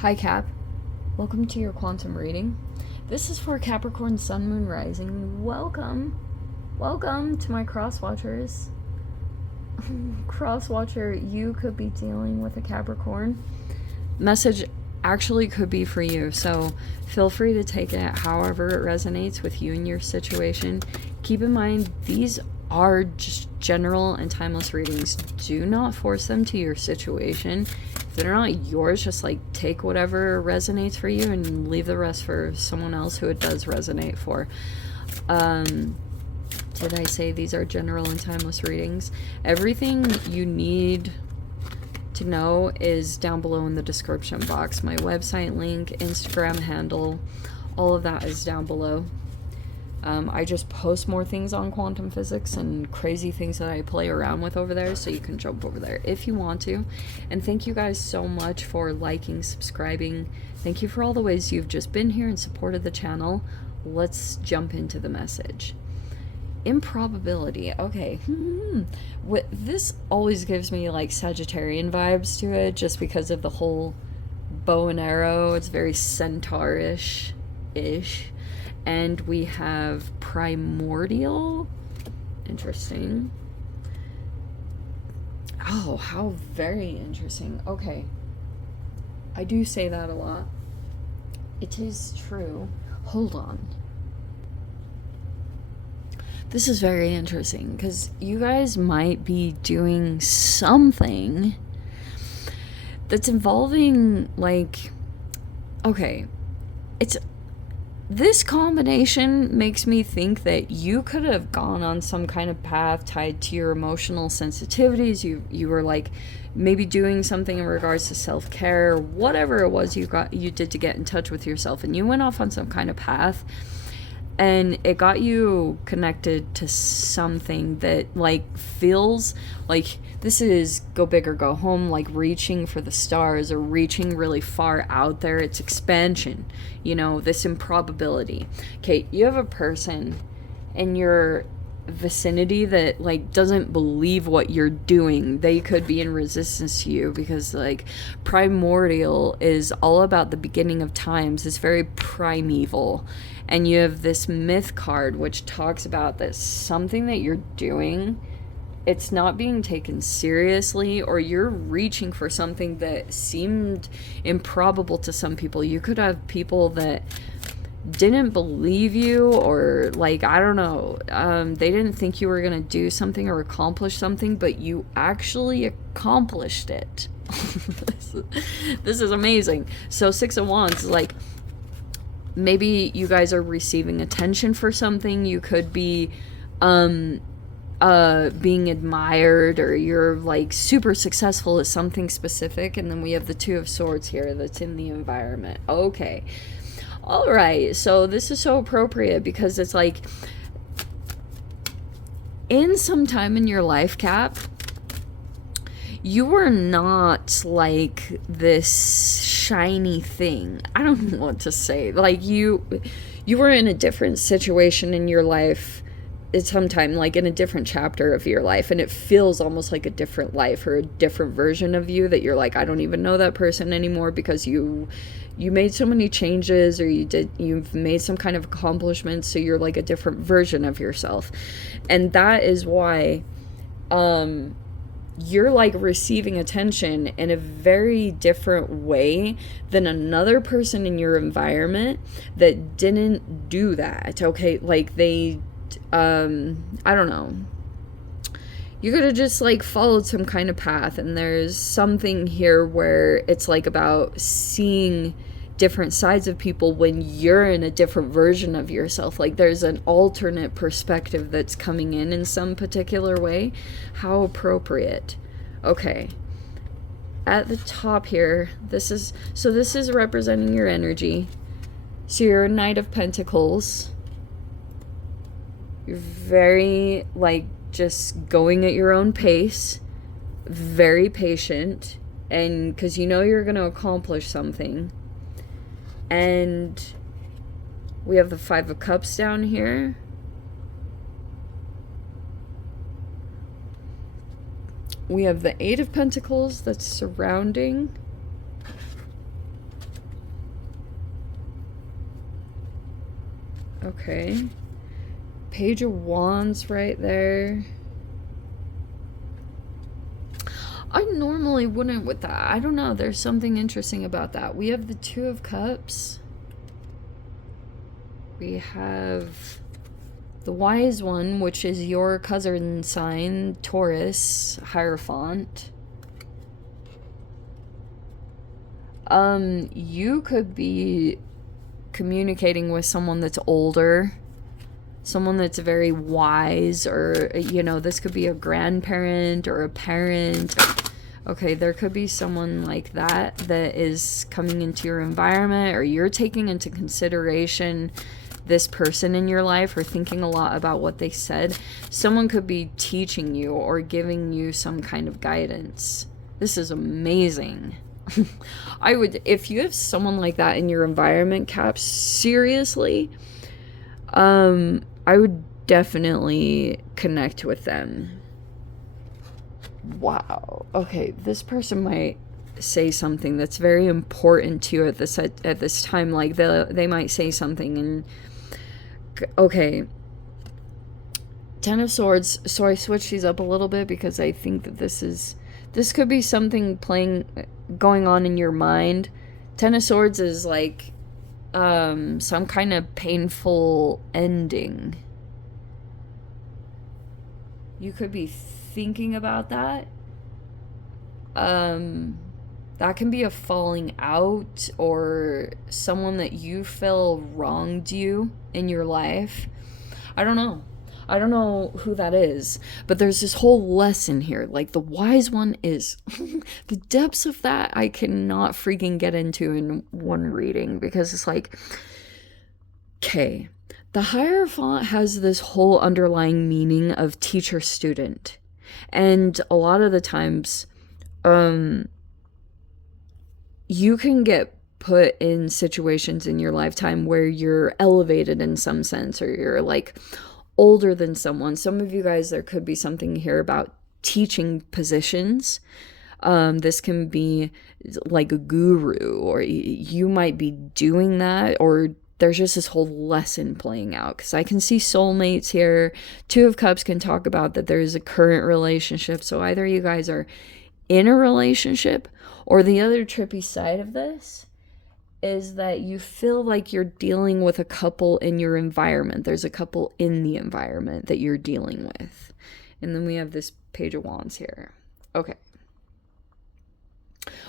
Hi Cap, welcome to your quantum reading. This is for Capricorn Sun, Moon, Rising. Welcome to my cross watchers. Cross watcher, you could be dealing with a Capricorn. Message actually could be for you, so feel free to take it however it resonates with you and your situation. Keep in mind, these are just general and timeless readings. Do not force them to your situation. If they're not yours, just like take whatever resonates for you and leave the rest for someone else who it does resonate for. Did I say these are general and timeless readings? Everything you need to know is down below in the description box. My website link, Instagram handle, all of that is down below. I just post more things on quantum physics and crazy things that I play around with over there, so you can jump over there if you want to. And thank you guys so much for liking, subscribing. Thank you for all the ways you've just been here and supported the channel. Let's jump into the message. Improbability. Okay. This always gives me like Sagittarian vibes to it, just because of the whole bow and arrow. It's very centaurish ish. And we have primordial. Interesting. Oh, how very interesting. Okay. I do say that a lot. It is true. Hold on. This is very interesting because you guys might be doing something that's involving, like, okay, this combination makes me think that you could have gone on some kind of path tied to your emotional sensitivities. You were like maybe doing something in regards to self-care, or whatever it was you did to get in touch with yourself, and you went off on some kind of path. And it got you connected to something that, like, feels like this is go big or go home, like reaching for the stars or reaching really far out there. It's expansion, you know, this improbability. Okay, you have a person in your vicinity that, like, doesn't believe what you're doing. They could be in resistance to you because, like, primordial is all about the beginning of times. It's very primeval. And you have this myth card which talks about that something that you're doing, it's not being taken seriously, or you're reaching for something that seemed improbable to some people. You could have people that didn't believe you, or, like, I don't know, they didn't think you were gonna do something or accomplish something, but you actually accomplished it. This is amazing. So 6 of Wands is like, maybe you guys are receiving attention for something. You could be being admired, or you're like super successful at something specific. And then we have the 2 of Swords here that's in the environment. Okay. All right. So this is so appropriate because it's like in some time in your life, Cap, you were not like this shiny thing. I don't know what to say. Like you were in a different situation in your life at some time, like in a different chapter of your life, and it feels almost like a different life or a different version of you that you're like, I don't even know that person anymore, because you made so many changes, or you've made some kind of accomplishment, so you're like a different version of yourself. And that is why you're like receiving attention in a very different way than another person in your environment that didn't do that. Okay, like they I don't know, you could have just like followed some kind of path, and there's something here where it's like about seeing different sides of people when you're in a different version of yourself. Like there's an alternate perspective that's coming in some particular way. How appropriate. Okay, at the top here, this is representing your energy. So you're a Knight of Pentacles. You're very like just going at your own pace, very patient, and because you know you're going to accomplish something. And we have the 5 of Cups down here. We have the 8 of Pentacles that's surrounding. Okay. Page of Wands right there. I normally wouldn't with that. I don't know. There's something interesting about that. We have the Two of Cups. We have the Wise One, which is your cousin sign, Taurus, Hierophant. You could be communicating with someone that's older, someone that's very wise, or, you know, this could be a grandparent or a parent. Okay, there could be someone like that that is coming into your environment, or you're taking into consideration this person in your life or thinking a lot about what they said. Someone could be teaching you or giving you some kind of guidance. This is amazing. I would, if you have someone like that in your environment, Cap, seriously, I would definitely connect with them. Wow. Okay, this person might say something that's very important to you at this time. Like they might say something, and okay, Ten of Swords. So I switched these up a little bit because I think that this could be something going on in your mind. Ten of Swords is like some kind of painful ending. You could be thinking about that. That can be a falling out, or someone that you feel wronged you in your life. I don't know. I don't know who that is, but there's this whole lesson here. Like, the Wise One is the depths of that I cannot freaking get into in one reading, because it's like, okay, the Hierophant has this whole underlying meaning of teacher student, and a lot of the times you can get put in situations in your lifetime where you're elevated in some sense, or you're like older than someone. Some of you guys, there could be something here about teaching positions. This can be like a guru, or you might be doing that, or there's just this whole lesson playing out, because I can see soulmates here. Two of Cups can talk about that there's a current relationship, so either you guys are in a relationship, or the other trippy side of this is that you feel like you're dealing with a couple in your environment. There's a couple in the environment that you're dealing with. And then we have this Page of Wands here. Okay.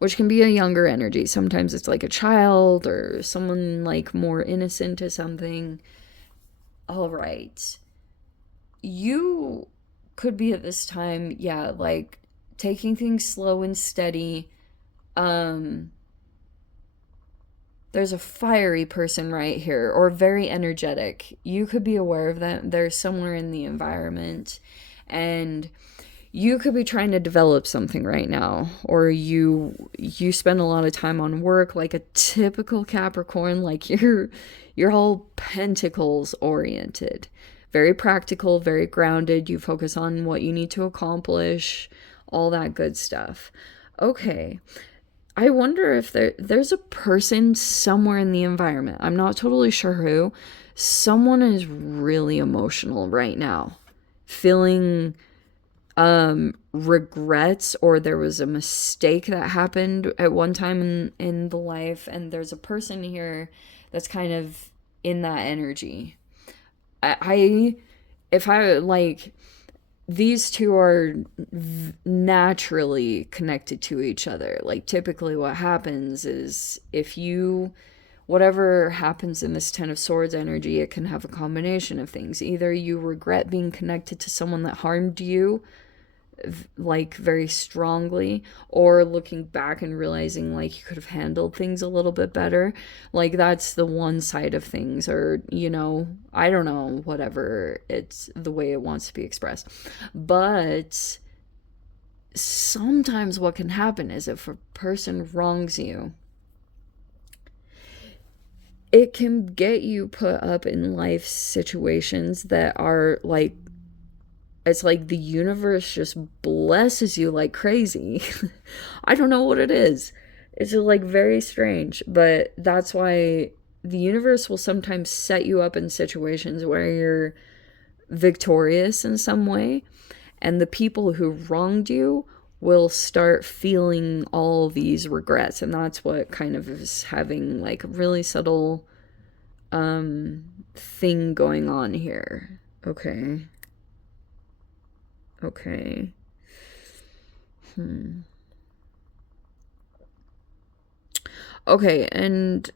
Which can be a younger energy. Sometimes it's like a child or someone like more innocent to something. All right. You could be at this time, yeah, like taking things slow and steady. There's a fiery person right here, or very energetic. You could be aware of that. They're somewhere in the environment, and you could be trying to develop something right now, or you spend a lot of time on work, like a typical Capricorn. Like you're all pentacles oriented, very practical, very grounded. You focus on what you need to accomplish, all that good stuff. Okay. I wonder if there's a person somewhere in the environment. I'm not totally sure who. Someone is really emotional right now, feeling regrets, or there was a mistake that happened at one time in the life, and there's a person here that's kind of in that energy. If I like, these two are naturally connected to each other. Like, typically what happens is, whatever happens in this Ten of Swords energy, it can have a combination of things. Either you regret being connected to someone that harmed you, like very strongly, or looking back and realizing like you could have handled things a little bit better. Like, that's the one side of things, or, you know, I don't know, whatever, it's the way it wants to be expressed. But sometimes what can happen is, if a person wrongs you, it can get you put up in life situations that are like, it's like the universe just blesses you like crazy. I don't know what it is. It's just like very strange, but that's why the universe will sometimes set you up in situations where you're victorious in some way, and the people who wronged you will start feeling all these regrets, and that's what kind of is having like a really subtle thing going on here. Okay. Okay, and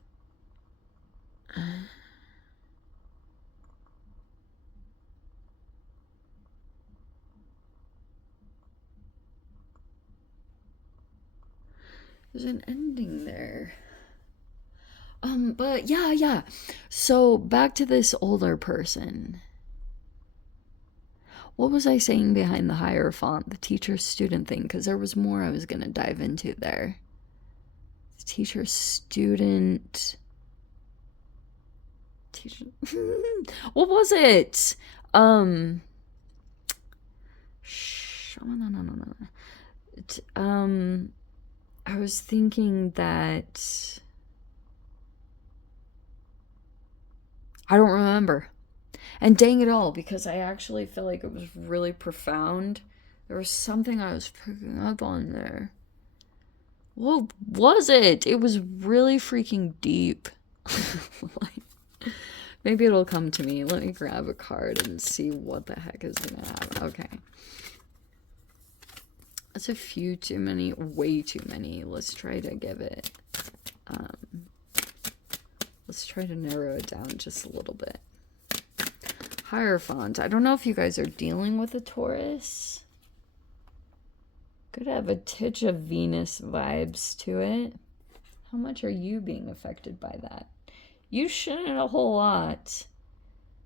there's an ending there. But yeah. So back to this older person. What was I saying behind the Hierophant, the teacher-student thing? Because there was more I was going to dive into there. The teacher-student... What was it? I was thinking that... I don't remember. And dang it all, because I actually feel like it was really profound. There was something I was picking up on there. What was it? It was really freaking deep. Maybe it'll come to me. Let me grab a card and see what the heck is gonna happen. Okay. That's a few too many. Way too many. Let's try to give it... let's try to narrow it down just a little bit. Hierophant. I don't know if you guys are dealing with a Taurus. Could have a titch of Venus vibes to it. How much are you being affected by that? You shouldn't a whole lot.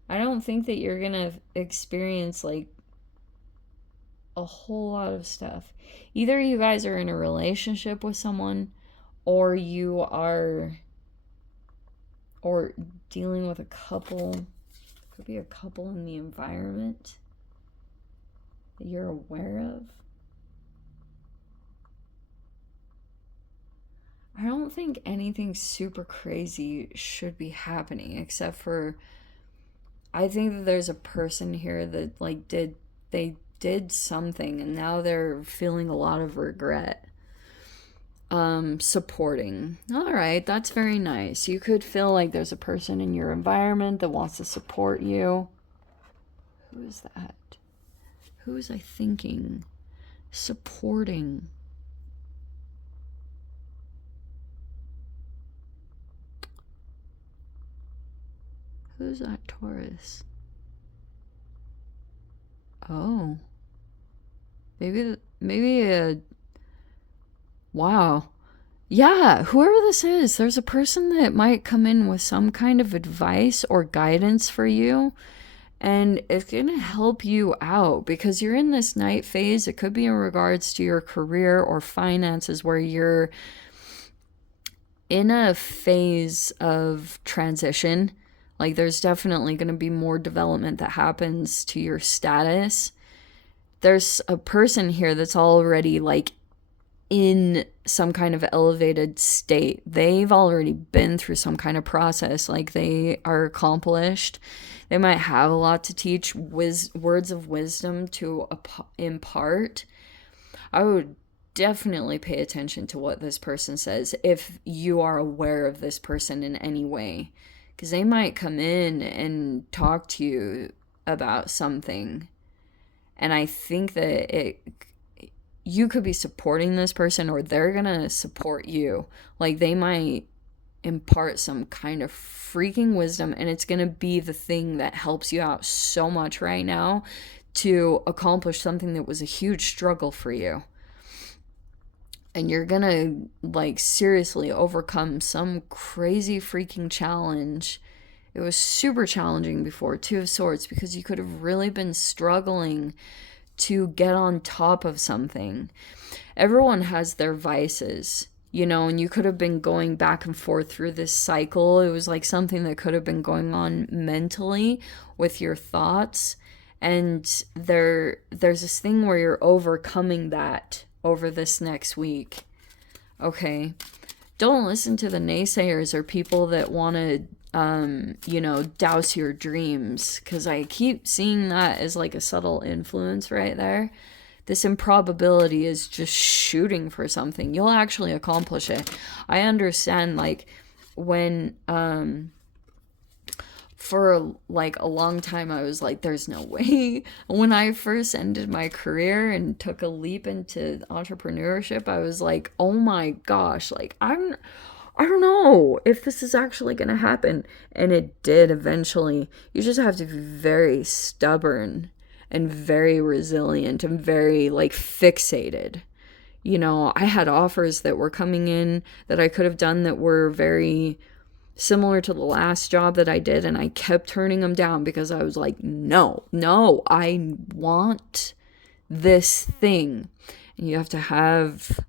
I don't think that you're gonna experience like a whole lot of stuff. Either you guys are in a relationship with someone, or you are, or dealing with a couple. Could be a couple in the environment that you're aware of. I don't think anything super crazy should be happening, except for I think that there's a person here that like they did something and now they're feeling a lot of regret. Supporting. All right, that's very nice. You could feel like there's a person in your environment that wants to support you. Who is that? Who was I thinking? Supporting. Who's that Taurus? Oh. Maybe a... Wow. Yeah, whoever this is, there's a person that might come in with some kind of advice or guidance for you, and it's going to help you out because you're in this night phase. It could be in regards to your career or finances where you're in a phase of transition. Like there's definitely going to be more development that happens to your status. There's a person here that's already like in some kind of elevated state. They've already been through some kind of process. Like they are accomplished. They might have a lot to teach, words of wisdom to impart. I would definitely pay attention to what this person says if you are aware of this person in any way. Because they might come in and talk to you about something. And I think that you could be supporting this person or they're going to support you. Like they might impart some kind of freaking wisdom and it's going to be the thing that helps you out so much right now to accomplish something that was a huge struggle for you. And you're going to like seriously overcome some crazy freaking challenge. It was super challenging before, Two of Swords, because you could have really been struggling to get on top of something. Everyone has their vices, you know, and you could have been going back and forth through this cycle. It was like something that could have been going on mentally with your thoughts. And there's this thing where you're overcoming that over this next week. Okay. don't listen to the naysayers or people that want to, douse your dreams. Because I keep seeing that as like a subtle influence right there. This improbability is just shooting for something. You'll actually accomplish it. I understand, like, when, for like a long time I was like, there's no way. When I first ended my career and took a leap into entrepreneurship, I was like, oh my gosh, like I don't know if this is actually gonna happen. And it did eventually. You just have to be very stubborn and very resilient and very like fixated. I had offers that were coming in that I could have done that were very similar to the last job that I did, and I kept turning them down because I was like, no, I want this thing. And you have to have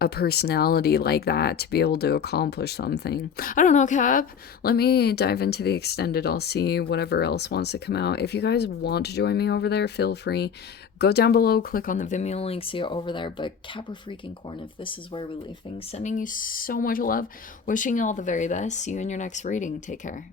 a personality like that to be able to accomplish something. I don't know, Cap. Let me dive into the extended. I'll see whatever else wants to come out. If you guys want to join me over there, feel free. Go down below, click on the Vimeo link, see it over there. But Capricorn, if this is where we leave things, sending you so much love, wishing you all the very best. See you in your next reading. Take care.